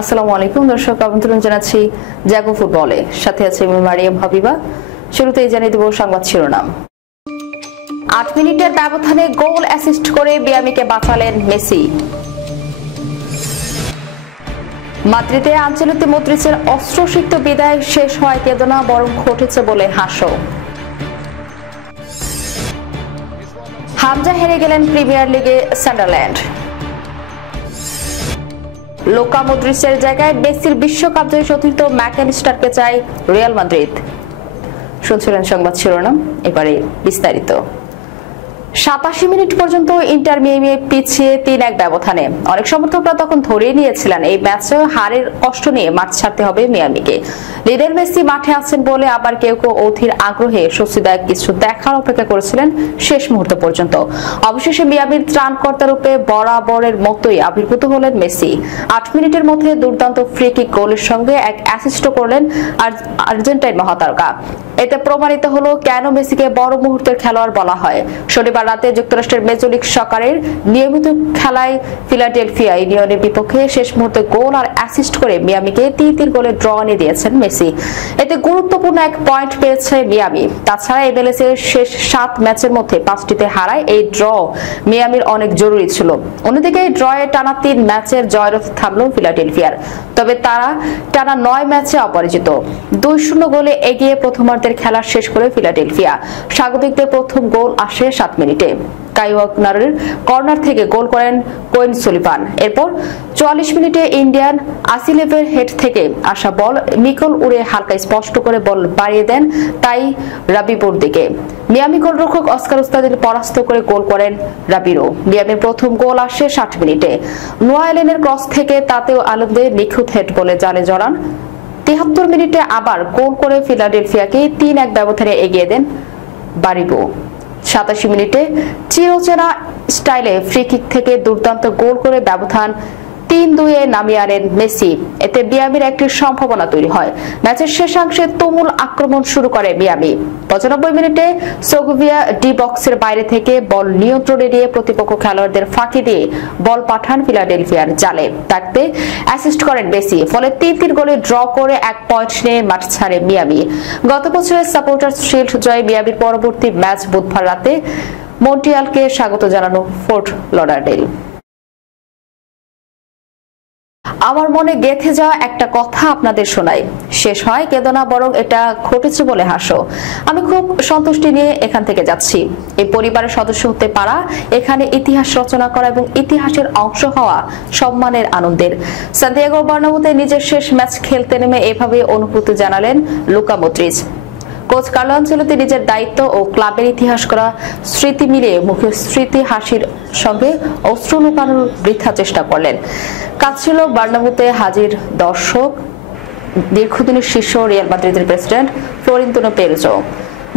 আসসালামু আলাইকুম দর্শক, আমন্ত্রণ জানাচ্ছি জাগো ফুটবলে। সাথে আছে আমি মারিয়াম হাবিবা। শুরুতেই জানিয়ে দেব সংবাদ শিরোনাম। 8 মিনিটের ব্যবধানে গোল অ্যাসিস্ট করে মিয়ামিকে বাঁচালেন মেসি। মাদ্রিদে আনচেলত্তি মদ্রিচের অস্ত্রসিক্ত বিদায় শেষ হয় কেদনা, বরং ঘটেছে বলে হাস্য। হামজা হেরে গেলেন প্রিমিয়ার লিগে সান্ডারল্যান্ড। লুকা মদ্রিচের জায়গায় মেসির বিশ্বকাপ জয়ী সতীর্থ ম্যাকঅ্যালিস্টারকে চায় রিয়াল মাদ্রিদ। শুনছিলেন সংবাদ শিরোনাম, এবারে বিস্তারিত। 87 মিনিট পর্যন্ত ইন্টার মিয়ামি পিছিয়ে 3-1 ব্যবধানে। অনেক সমর্থকরা তখন ধরেই নিয়েছিলেন এই ম্যাচে হারের কষ্ট নিয়ে মাঠ ছাড়তে হবে মিয়ামিকে। লিডের মেসি মাঠে আছেন বলে আবার কেউ কেউ অধীর আগ্রহে স্বস্তিদায়ক কিছু দেখার অপেক্ষা করেছিলেন শেষ মুহূর্ত পর্যন্ত। অবশেষে মিয়ামির ত্রাণকর্তা রূপে বরাবরের মতোই আবির্ভূত হলেন মেসি। 8 মিনিটের মধ্যে দুর্দান্ত ফ্রি কিক গোলের সঙ্গে এক অ্যাসিস্ট করলেন আর্জেন্টাইন মহাতারকা। এতে প্রমাণিত হলো কেন মেসিকে বড় মুহূর্তের খেলোয়াড় বলা হয়। শনিবার রাতে যুক্তরাষ্ট্রের মেজর লিগ সকারের নিয়মিত খেলায় ফিলাডেলফিয়া ইউনিয়নের বিপক্ষে শেষ মুহূর্তে গোল আর অ্যাসিস্ট করে মিয়ামিকে 3-3 গোলে ড্র এনে দিয়েছেন মেসি। এতে গুরুত্বপূর্ণ এক পয়েন্ট পেয়েছে মিয়ামি। তাছাড়া MLS এর শেষ 7 ম্যাচের মধ্যে 5টিতে হারায় এই ড্র মিয়ামির অনেক জরুরি ছিল। অন্যদিকে এই ড্রয়ে টানা 3 ম্যাচের জয়রথ থামল ফিলাডেলফিয়ার। তবে তারা টানা 9 ম্যাচে অপরাজিত। 2-0 গোলে এগিয়ে প্রথমার্ধের খেলা শেষ করে ফিলাডেলফিয়া। স্বাগতিকদের প্রথম গোল আসে 7 মিনিটে। কাই ওয়াগনারের কর্নার থেকে গোল করেন কোয়েন সুলিভান। এরপর 44 মিনিটে ইন্ডিয়ান আসিলেভের হেড থেকে আসা বল মিকল উড়ে হালকা স্পষ্ট করে বল বাড়িয়ে দেন তাই রাবিবোর দিকে। মিয়ামি গোলরক্ষক অস্কার উস্তাদের পরাস্ত করে গোল করেন রাবিরো। মিয়ামির প্রথম গোল আসে 60 মিনিটে। নোয়া এলেনের ক্রস থেকে তাতেও আনন্দে নিখুঁত হেড বলে জালে জড়ান। 73 মিনিটে আবার গোল করে ফিলাডেলফিয়াকে 3-1 ব্যবধানে এগিয়ে দেন বারিবো। 87 মিনিটে চিরচেনা স্টাইলে ফ্রি কিক থেকে দুর্দান্ত গোল করে ব্যবধান 3-2-এ নামিয়ে আনেন মেসি। এতে মিয়ামির একটি সম্ভাবনা তৈরি হয়। ম্যাচের শেষাংশে তুমুল আক্রমণ শুরু করে মিয়ামি। 95 মিনিটে সোগোভিয়া ডি বক্সের বাইরে থেকে বল নিয়ন্ত্রণে নিয়ে প্রতিপক্ষ খেলোয়াড়দের ফাঁকি দিয়ে বল পাঠান ফিলাডেলফিয়ার জালে। তাতে অ্যাসিস্ট করেন মেসি। ফলে 3-3 গোলে ড্র করে 1 পয়েন্ট নিয়ে মাঠ ছাড়ে মিয়ামি। গত বছরের সাপোর্টার্স শিল্ড জয়ে মিয়ামির পরবর্তী ম্যাচ বুধবার রাতে মন্ট্রিয়ালকে স্বাগত জানানো ফোর্ট লডারডেল। আমার মনে গেঁথে যাওয়া একটা কথা আপনাদের শোনাই। শেষ হয় কেদনা, বরং এটা ঘটেছে বলে হাসো। আমি খুব সন্তুষ্টি নিয়ে এখান থেকে যাচ্ছি। এই পরিবারের সদস্য হতে পারা, এখানে ইতিহাস রচনা করা এবং ইতিহাসের অংশ হওয়া সম্মানের আনন্দের। সান্তিয়াগো বার্নাব্যুতে নিজের শেষ ম্যাচ খেলতে নেমে এভাবে অনুভূতি জানালেন Luka Modric. Coach Carlo Ancelotti নিজের দায়িত্ব ও ক্লাবের ইতিহাস করা স্মৃতি মিলিয়ে মুখে স্মৃতি হাসির সঙ্গে অশ্রু লুকানোর বৃথা চেষ্টা করলেন। কাজ ছিল বার্নাব্যুতে হাজির দর্শক, দীর্ঘদিনের শিষ্য রিয়াল মাদ্রিদের প্রেসিডেন্ট ফ্লোরেন্তিনো পেরেজো।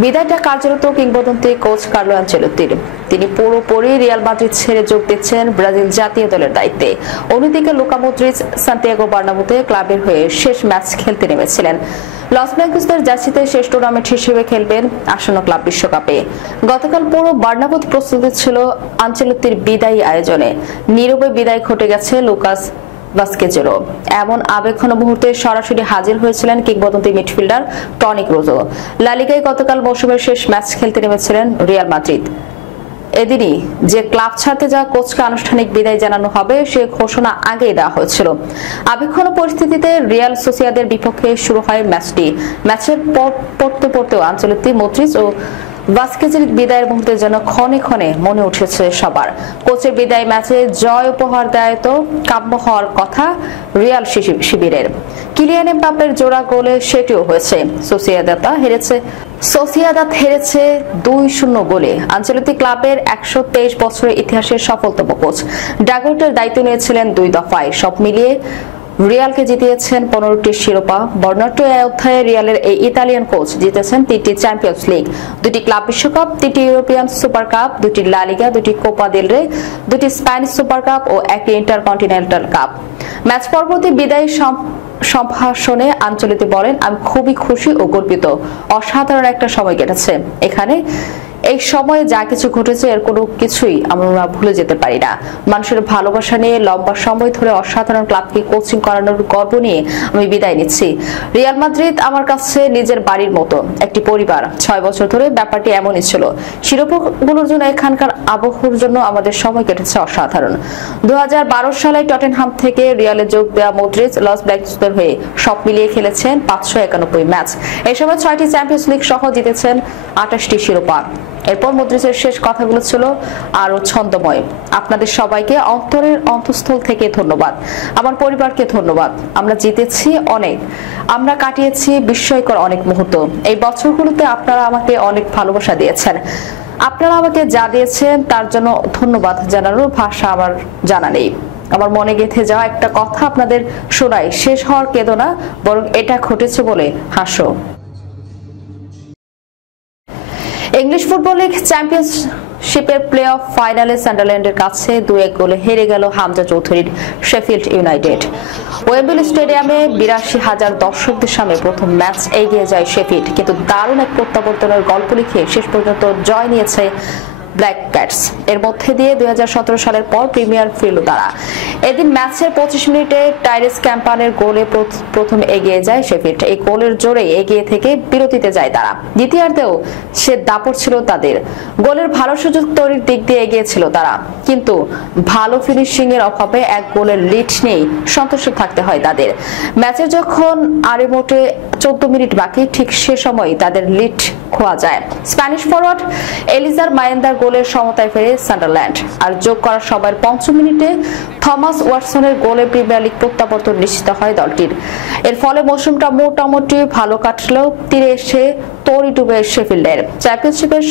বিদায়টা কার্যরত কিংবদন্তি কোচ কার্লো আনচেলত্তির। তিনি পুরোপুরি রিয়াল মাদ্রিদ ছেড়ে যোগ দিচ্ছেন ব্রাজিল জাতীয় দলের দায়িত্বে। অন্যদিকে লুকা মদ্রিচ সান্তিয়াগো বার্নাব্যুতে ক্লাবের হয়ে শেষ ম্যাচ খেলতে নেমেছিলেন। লস ব্ল্যাঙ্কোসদের জার্সিতে শেষ টুর্নামেন্ট হিসেবে খেলবেন আসন্ন ক্লাব বিশ্বকাপে। গতকাল পুরো বার্নাব্যুত প্রস্তুতি ছিল আনচেলত্তির বিদায়ী আয়োজনে। নীরবে বিদায় ঘটে গেছে লুকাস ভাস্কেজেরও। এমন আবেগঘন মুহূর্তে সরাসরি হাজির হয়েছিলেন কিংবদন্তি মিডফিল্ডার টনি ক্রুজো। লা লিগায় গতকাল মৌসুমের শেষ ম্যাচ খেলতে নেমেছিলেন রিয়াল মাদ্রিদ। এদিনই যে ক্লাব ছাড়তে যাওয়া কোচকে আনুষ্ঠানিক বিদায় জানানো হবে সে ঘোষণা আগেই দেওয়া হয়েছিল। আবেগঘন পরিস্থিতিতে রিয়াল সোসিয়াদের বিপক্ষে শুরু হয় ম্যাচটি। ম্যাচের পড়তেও আনচেলত্তি, মদ্রিচ ও ভাস্কেজের বিদায়ের মুহূর্তে যেন ক্ষণে ক্ষণে মনে উঠেছে সবার। কোচের বিদায় ম্যাচে জয় উপহার দেয় তো কাম্য হওয়ার কথা রিয়াল শিবিরের। কিলিয়ান এমবাপ্পের জোড়া গোলে সেটিও হয়েছে। সোসিয়াদাদ হেরেছে 2-0 গোলে। আনচেলত্তি ক্লাবের 123 বছরের ইতিহাসের সফলতম কোচ। ড্রাগনের দায়িত্ব নিয়েছিলেন 2 দফায়। সব মিলিয়ে রিয়ালকে জিতিয়েছেন 15টি শিরোপা। বর্ণাঢ্য এই অধ্যায়ে রিয়ালের এই ইতালিয়ান কোচ জিতেছেন 3টি চ্যাম্পিয়ন্স লিগ, 2টি ক্লাব বিশ্বকাপ, 3টি ইউরোপিয়ান সুপার কাপ, 2টি লা লিগা, 2টি কোপা দেল রে, 2টি স্প্যানিশ সুপার কাপ ও 1টি ইন্টারকন্টিনেন্টাল কাপ। ম্যাচ পরবর্তী বিদায়ী সম্ভাষণে আনচেলত্তি বলেন, আমি খুবই খুশি ও গর্বিত। অসাধারণ একটা সময় কেটেছে এখানে। এই সময়ে যা কিছু ঘটেছে এর কোনো কিছুই আমরা ভুলে যেতে পারি না। মানুষের ভালোবাসা নিয়ে লম্বা সময় ধরে অসাধারণ ক্লাবকে কোচিং করানোর গর্ব নিয়ে আমি বিদায় নিচ্ছি। রিয়াল মাদ্রিদ আমার কাছে নিজের বাড়ির মতো একটি পরিবার। 6 বছর ধরে ব্যাপারটি এমনই ছিল। শিরোপাগুলোর জন্য এখানকার আবহাওয়ার জন্য আমাদের সময় কেটেছে অসাধারণ। 2012 সালে টটেনহাম থেকে রিয়ালে যোগ দেওয়া মদ্রিচ লস ব্ল্যাঙ্কসদের হয়ে সব মিলিয়ে খেলেছেন 591 ম্যাচ। এই সময় 6টি চ্যাম্পিয়ন্স লিগ সহ জিতেছেন 28টি শিরোপা। এরপর মদ্রিচের শেষ কথাগুলো ছিল আরো ছন্দময়। আপনাদের সবাইকে অন্তরের অন্তঃস্থল থেকে ধন্যবাদ। আমার পরিবারকে ধন্যবাদ। আমরা জিতেছি অনেক, আমরা কাটিয়েছি বিস্ময়কর অনেক মুহূর্ত। এই বছরগুলোতে আপনারা আমাকে অনেক ভালোবাসা দিয়েছেন। আপনারা আমাকে যা দিয়েছেন তার জন্য ধন্যবাদ জানানোর ভাষা আমার জানা নেই। আমার মনে গেঁথে যাওয়া একটা কথা আপনাদের শোনাই, শেষ হওয়ার কেঁদো না, বরং এটা ঘটেছে বলে হাসো। ইংলিশ ফুটবল লিগ চ্যাম্পিয়নশিপের প্লে অফ ফাইনালে সান্ডারল্যান্ডের কাছে 2-1 গোলে হেরে গেল হামজা চৌধুরীর শেফিল্ড ইউনাইটেড। ওয়েম্বলি স্টেডিয়ামে 82,000 দর্শকদের সামনে প্রথম ম্যাচ এগিয়ে যায় শেফিল্ড, কিন্তু দারুণ এক প্রত্যাবর্তনের গল্প লিখে শেষ পর্যন্ত জয় নিয়েছে ব্ল্যাক ক্যাটস। এর মধ্যে দিয়ে 2017 সালের পর প্রিমিয়ার ফিরল তারা। এদিন ম্যাচের 25 মিনিটে টাইরেস ক্যাম্পানের গোলে প্রথম এগিয়ে যায় শেফিল্ড। এই গোলের জোরে এগিয়ে থেকে বিরতিতে যায় তারা। দ্বিতীয়ার্ধেও সে দাপট ছিল তাদের। গোলের ভালো সুযোগ তৈরির দিক দিয়ে এগিয়েছিল তারা, কিন্তু ভালো ফিনিশিং এর অভাবে এক গোলের লিড নিয়ে সন্তুষ্ট থাকতে হয় তাদের। ম্যাচের যখন আরে মোটে 14 মিনিট বাকি, ঠিক সে সময় তাদের লিড খোয়া যায়। স্প্যানিশ ফরওয়ার্ড এলিজার মায়েন্দার গোলের সমতায় ফেরে সান্ডারল্যান্ড। আর যোগ করার সময়ের 5 মিনিটে থমাস ওয়াটসনের গোলে প্রিমিয়ার লিগ প্রত্যাবর্তন নিশ্চিত হয় দলটির। এর ফলে মৌসুমটা মোটামুটি ভালো কাটলেও তীরে এসে তরি ডুবে শেফিল্ডের। চ্যাম্পিয়নশিপের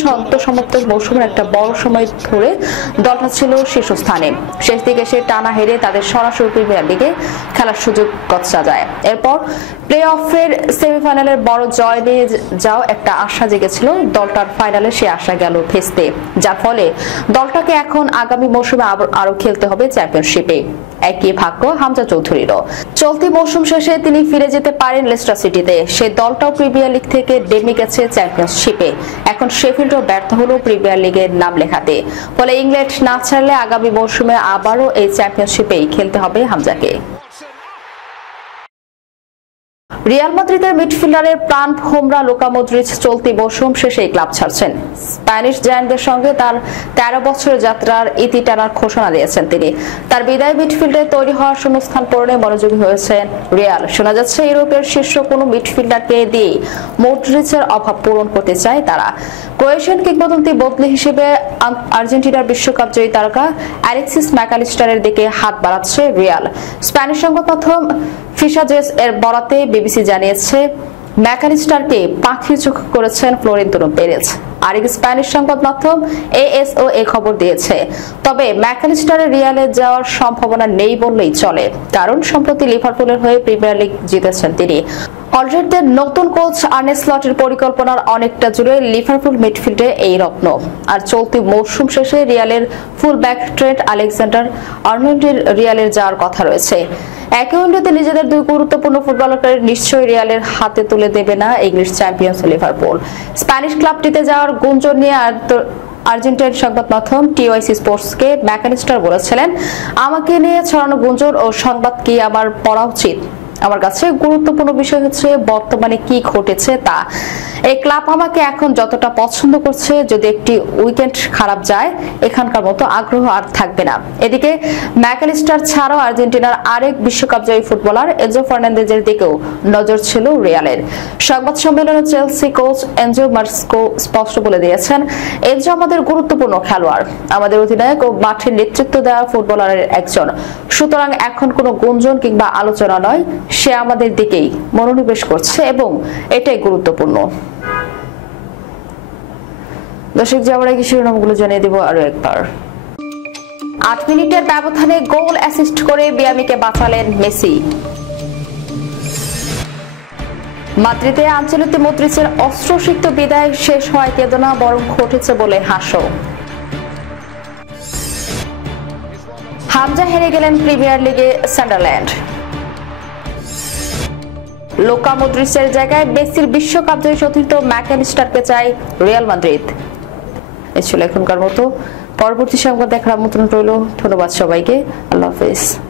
সমাপ্তির মৌসুমের একটা বড় সময় ধরে দলটা ছিল শীর্ষস্থানে। শেষ দিকে সে টানা হেরে তাদের সরাসরি প্রিমিয়ার লিগে খেলার সুযোগ গচ্ছা যায়। এরপর প্লে অফের সেমিফাইনালের বড় জয় নিয়ে যাও একটা আশা জেগেছিল দলটার। ফাইনালে সে আশা গেল ভেস্তে, যার ফলে দলটাকে এখন আগামী মৌসুমে আরো খেলতে হবে চ্যাম্পিয়নশিপে। একই ভাগ্য হামজা চৌধুরীরও। চলতি মৌসুম শেষে তিনি ফিরে যেতে পারেন লেস্টার সিটিতে। সে দলটাও প্রিমিয়ার লিগ থেকে নেমে গেছে চ্যাম্পিয়নশিপে। এখন শেফিল্ডও ব্যর্থ হলো প্রিমিয়ার লিগের নাম লেখাতে। ফলে ইংল্যান্ড না ছাড়লে আগামী মৌসুমে আবারও এই চ্যাম্পিয়নশিপেই খেলতে হবে হামজাকে। রিয়াল মাদ্রিদের মিডফিল্ডারের প্রাণ ভোমরা লুকা মদ্রিচ চলতি মৌসুম শেষে ক্লাব ছাড়ছেন। স্প্যানিশ জায়ান্টদের সঙ্গে তার 13 বছরের যাত্রার ইতি টানার ঘোষণা দিয়েছেন তিনি। তার বিদায় মিডফিল্ডে তৈরি হওয়ার শূন্যস্থান পূরণে মনোযোগী হয়েছেন রিয়াল। শোনা যাচ্ছে ইউরোপের শীর্ষ কোনো মিডফিল্ডারকে দিয়ে মদ্রিচের অভাব পূরণ করতে চায় তারা। ক্রোয়েশিয়ান কিংবদন্তি বদলি হিসেবে আর্জেন্টিনার বিশ্বকাপ জয়ী তারকা অ্যালেক্সিস ম্যাকালিস্টারের দিকে হাত বাড়াচ্ছে রিয়াল। স্প্যানিশ সংবাদ মাধ্যম ফিসাজেস এর বরাতে বিবিসি জানিয়েছে ম্যাকালিস্টারকে পাখির চোখ করেছেন ফ্লোরেন্তিনো পেরেজ। আরেক স্প্যানিশ সংবাদ মাধ্যম এএসও এই খবর দিয়েছে। তবে ম্যাকালিস্টারের রিয়ালে যাওয়ার সম্ভাবনা নেই বললেই চলে, কারণ সম্প্রতি লিভারপুলের হয়ে প্রিমিয়ার লিগ জিতেছেন তিনি। অলরেডদের নতুন কোচ আর্নে স্লটের পরিকল্পনার অনেকটা জুড়ে লিভারপুল মিডফিল্ডে এই রত্ন। আর চলতি মৌসুম শেষে রিয়ালের ফুলব্যাক ট্রেন্ট আলেকজান্ডার আর্নল্ডের রিয়ালের যাওয়ার কথা রয়েছে। একই উইন্ডোতে নিজেদের দুই গুরুত্বপূর্ণ ফুটবলারকে নিশ্চয়ই রিয়ালের হাতে তুলে দেবে না ইংলিশ চ্যাম্পিয়ন্স লিভারপুল। স্প্যানিশ ক্লাবটিতে যাওয়ার গুঞ্জন নিয়ে আর্জেন্টাইন সংবাদ মাধ্যম টিওয়াইসি স্পোর্টসকে ম্যাকালিস্টার বলেছিলেন, আমাকে নিয়ে ছড়ানো গুঞ্জন ও সংবাদ কি আমার পড়া উচিত? আমার কাছে গুরুত্বপূর্ণ বিষয় হচ্ছে বর্তমানে কি ঘটেছে তা। এই ক্লাব আমাকে এখন যতটা পছন্দ করছে, যদি একটি উইকেন্ড খারাপ যায় এখানকার মতো আগ্রহ আর থাকবে না। এদিকে ম্যাকালিস্টার ছাড়াও আর্জেন্টিনার আরেক বিশ্বকাপ জয়ী ফুটবলার এনজো ফার্নান্দেজের দিকেও নজর ছিল রিয়ালের। সংবাদ সম্মেলনে চেলসি কোচ এনজো মার্সকো স্পষ্ট বলে দিয়েছেন, এনজো আমাদের গুরুত্বপূর্ণ খেলোয়াড়, আমাদের অধিনায়ক ও মাঠে নেতৃত্ব দেওয়া ফুটবলারের একজন। সুতরাং এখন কোনো গুঞ্জন কিংবা আলোচনা নয়, সে আমাদের দিকেই মনোনিবেশ করছে এবং এটাই গুরুত্বপূর্ণ। দর্শক, যাওয়ার আগে শিরোনামগুলো জানিয়ে দিব আরো একবার। 8 মিনিটের ব্যবধানে গোল অ্যাসিস্ট করে মিয়ামিকে বাঁচালেন মেসি। মাদ্রিদে আনচেলত্তি মদ্রিচের অস্ত্রসিক্ত বিদায় শেষ হয় কেঁদো না, বরং ঘটেছে বলে হাসো। হামজা হেরে গেলেন প্রিমিয়ার লিগে সান্ডারল্যান্ড। লুকা মদ্রিচের জায়গায় মেসির বিশ্বকাপ জয়ী চতুর্থ ম্যাকালিস্টারকে চায় রিয়াল মাদ্রিদ। এই ছিল এখনকার মতো। পরবর্তী সংবাদ দেখার আমন্ত্রণ রইল। ধন্যবাদ সবাইকে। আল্লাহ হাফেজ।